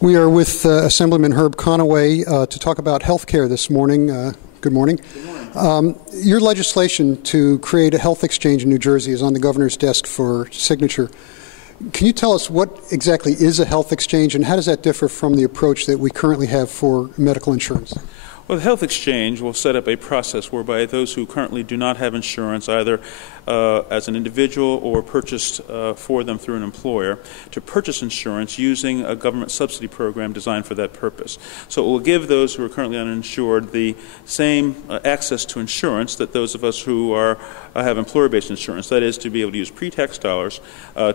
We are with Assemblyman Herb Conaway to talk about health care this morning. Good morning. Good morning. Your legislation to create a health exchange in New Jersey is on the governor's desk for signature. Can you tell us what exactly is a health exchange, and how does that differ from the approach that we currently have for medical insurance? Well, the health exchange will set up a process whereby those who currently do not have insurance, either as an individual or purchased for them through an employer, to purchase insurance using a government subsidy program designed for that purpose. So it will give those who are currently uninsured the same access to insurance that those of us who have employer-based insurance, that is, to be able to use pre-tax dollars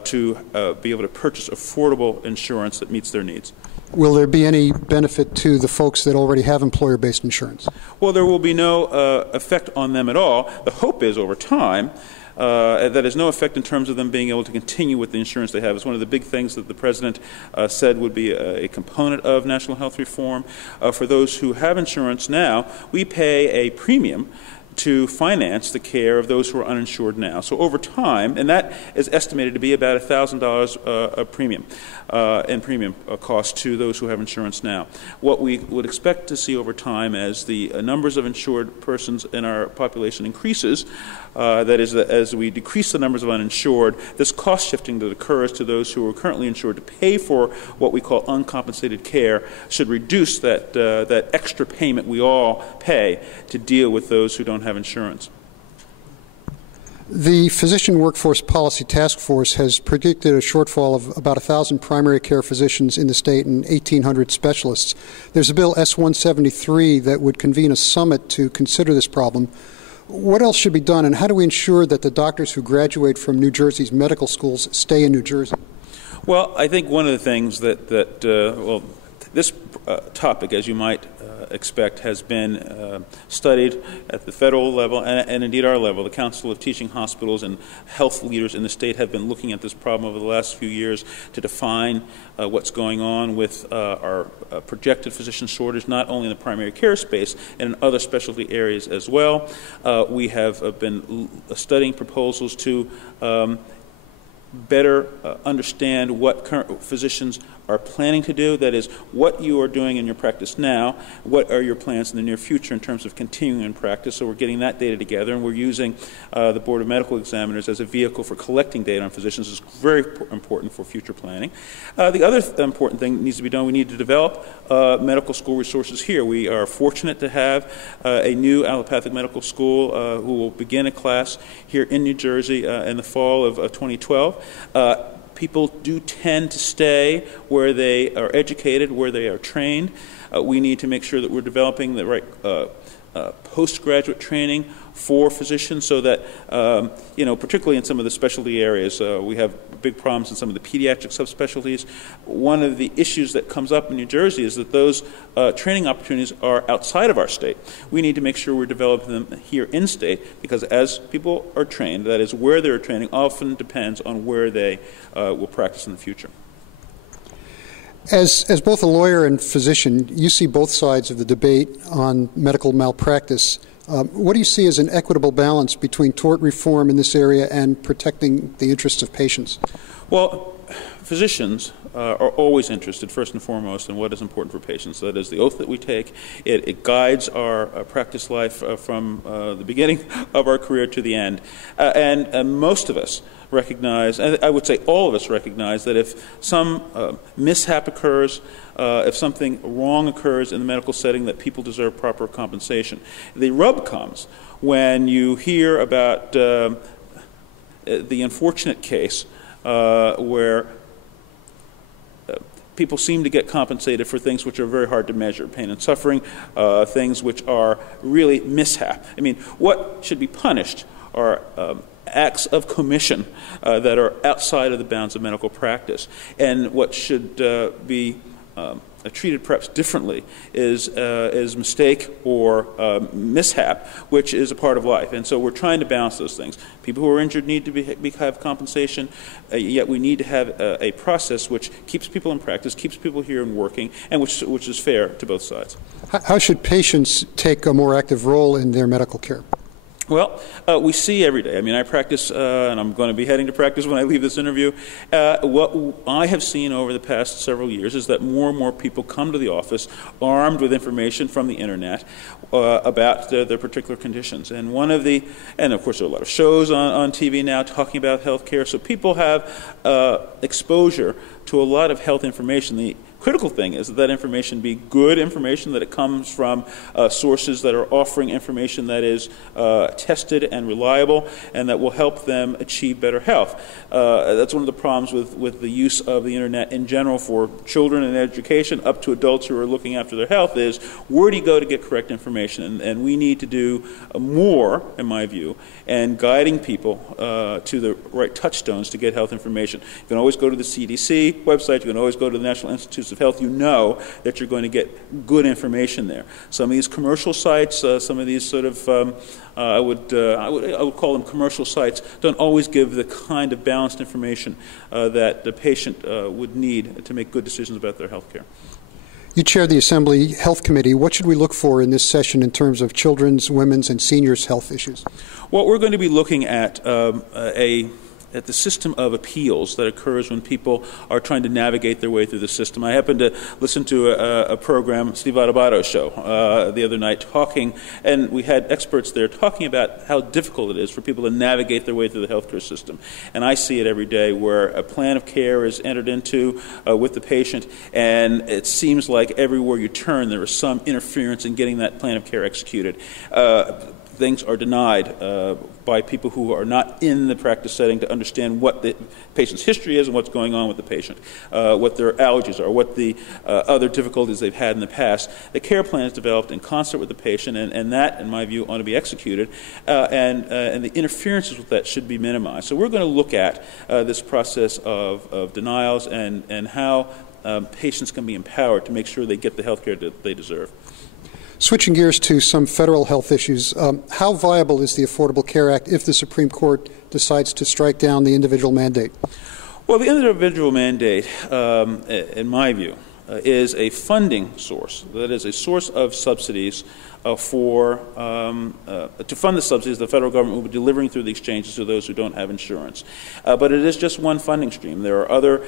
to be able to purchase affordable insurance that meets their needs. Will there be any benefit to the folks that already have employer-based insurance? Well, there will be no effect on them at all. The hope is, over time, that has no effect in terms of them being able to continue with the insurance they have. It's one of the big things that the President said would be a component of national health reform. For those who have insurance now, we pay a premium to finance the care of those who are uninsured now. So over time, and that is estimated to be about $1,000 a premium in premium cost to those who have insurance now. What we would expect to see over time as the numbers of insured persons in our population increases, that is, as we decrease the numbers of uninsured, this cost shifting that occurs to those who are currently insured to pay for what we call uncompensated care should reduce that extra payment we all pay to deal with those who don't have insurance. The Physician Workforce Policy Task Force has predicted a shortfall of about 1,000 primary care physicians in the state and 1,800 specialists. There's a bill S-173 that would convene a summit to consider this problem. What else should be done, and how do we ensure that the doctors who graduate from New Jersey's medical schools stay in New Jersey? Well, I think one of the things this topic, as you might expect, has been studied at the federal level and indeed our level. The Council of Teaching Hospitals and health leaders in the state have been looking at this problem over the last few years to define what's going on with our projected physician shortage, not only in the primary care space and in other specialty areas as well. We have been studying proposals to better understand what current physicians are planning to do. That is, what you are doing in your practice now, what are your plans in the near future in terms of continuing in practice. So we're getting that data together, and we're using the Board of Medical Examiners as a vehicle for collecting data on physicians. It's very important for future planning. The other important thing that needs to be done, we need to develop medical school resources here. We are fortunate to have a new allopathic medical school who will begin a class here in New Jersey in the fall of 2012. People do tend to stay where they are educated, where they are trained. We need to make sure that we're developing the right postgraduate training for physicians so that, particularly in some of the specialty areas, we have big problems in some of the pediatric subspecialties. One of the issues that comes up in New Jersey is that those training opportunities are outside of our state. We need to make sure we're developing them here in state, because as people are trained, that is, where they're training often depends on where they will practice in the future. As both a lawyer and physician, you see both sides of the debate on medical malpractice. What do you see as an equitable balance between tort reform in this area and protecting the interests of patients? Well, physicians are always interested, first and foremost, in what is important for patients. That is the oath that we take. It guides our practice life from the beginning of our career to the end. And most of us recognize, and I would say all of us recognize, that if some mishap occurs, if something wrong occurs in the medical setting, that people deserve proper compensation. The rub comes when you hear about the unfortunate case where people seem to get compensated for things which are very hard to measure, pain and suffering, things which are really mishap. I mean, what should be punished are acts of commission that are outside of the bounds of medical practice. And what should be treated perhaps differently is mistake or mishap, which is a part of life. And so we're trying to balance those things. People who are injured need to have compensation, yet we need to have a process which keeps people in practice, keeps people here and working, and which is fair to both sides. How should patients take a more active role in their medical care? Well, we see every day. I mean, I practice, and I'm going to be heading to practice when I leave this interview. What I have seen over the past several years is that more and more people come to the office armed with information from the internet about their particular conditions. And and of course there are a lot of shows on TV now talking about health care, so people have exposure to a lot of health information. The critical thing is that information be good information, that it comes from sources that are offering information that is tested and reliable and that will help them achieve better health. That's one of the problems with the use of the internet in general for children and education up to adults who are looking after their health is, where do you go to get correct information? And we need to do more, in my view, and guiding people to the right touchstones to get health information. You can always go to the CDC website, you can always go to the National Institutes of Health. You know that you're going to get good information there. Some of these commercial sites, some of these sort of, I would call them commercial sites, don't always give the kind of balanced information that the patient would need to make good decisions about their health care. You chair the Assembly Health Committee. What should we look for in this session in terms of children's, women's, and seniors' health issues? Well, we're going to be looking at the system of appeals that occurs when people are trying to navigate their way through the system. I happened to listen to a program, Steve Adubado's show, the other night, and we had experts there talking about how difficult it is for people to navigate their way through the healthcare system. And I see it every day where a plan of care is entered into with the patient, and it seems like everywhere you turn there is some interference in getting that plan of care executed. Things are denied by people who are not in the practice setting to understand what the patient's history is and what's going on with the patient, what their allergies are, what the other difficulties they've had in the past. The care plan is developed in concert with the patient, and that, in my view, ought to be executed, and the interferences with that should be minimized. So we're going to look at this process of denials and how patients can be empowered to make sure they get the health care that they deserve. Switching gears to some federal health issues, how viable is the Affordable Care Act if the Supreme Court decides to strike down the individual mandate? Well, the individual mandate, in my view, is a funding source. That is a source of subsidies to fund the subsidies the federal government will be delivering through the exchanges to those who don't have insurance. But it is just one funding stream. There are other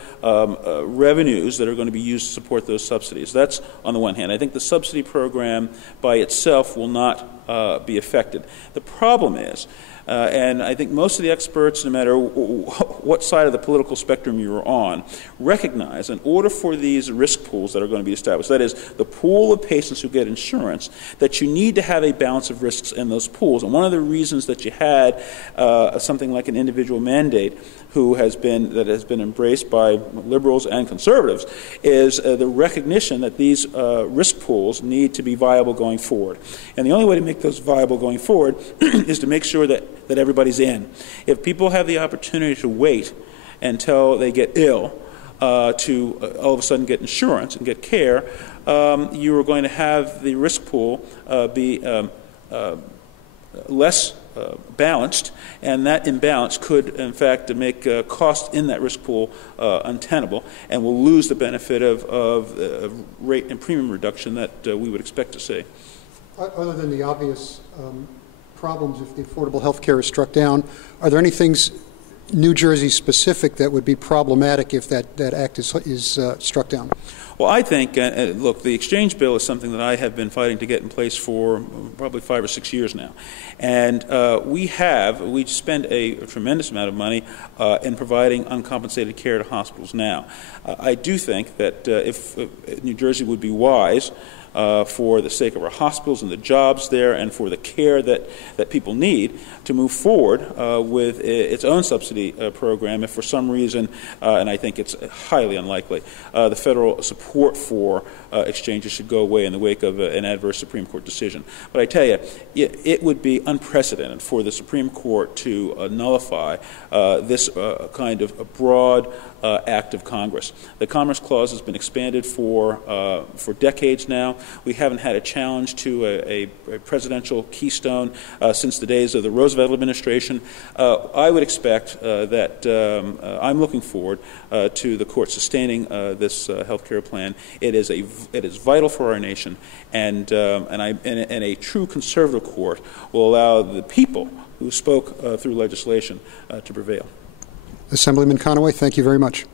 revenues that are going to be used to support those subsidies. That's on the one hand. I think the subsidy program by itself will not be affected. The problem is, and I think most of the experts, no matter what side of the political spectrum you're on, recognize in order for these risk pools that are going to be established, that is, the pool of patients who get insurance, that you need to have a balance of risks in those pools. And one of the reasons that you had something like an individual mandate that has been embraced by liberals and conservatives is the recognition that these risk pools need to be viable going forward. And the only way to make those viable going forward is to make sure that everybody's in. If people have the opportunity to wait until they get ill to all of a sudden get insurance and get care, you are going to have the risk pool be less balanced, and that imbalance could, in fact, make cost in that risk pool untenable, and will lose the benefit of rate and premium reduction that we would expect to see. Other than the obvious problems if the affordable health care is struck down, are there any things New Jersey specific that would be problematic if that act is struck down? Well, I think, look, the exchange bill is something that I have been fighting to get in place for probably 5 or 6 years now. And we spend a tremendous amount of money in providing uncompensated care to hospitals now. I do think that if New Jersey would be wise, for the sake of our hospitals and the jobs there and for the care that people need, to move forward with its own subsidy program if for some reason, and I think it's highly unlikely, the federal support for exchanges should go away in the wake of an adverse Supreme Court decision. But I tell you, it would be unprecedented for the Supreme Court to nullify this kind of a broad act of Congress. The Commerce Clause has been expanded for decades now. We haven't had a challenge to a presidential keystone since the days of the Roosevelt administration. I would expect that I'm looking forward to the court sustaining this health care plan. It is vital for our nation, and a true conservative court will allow the people who spoke through legislation to prevail. Assemblyman Conaway, thank you very much.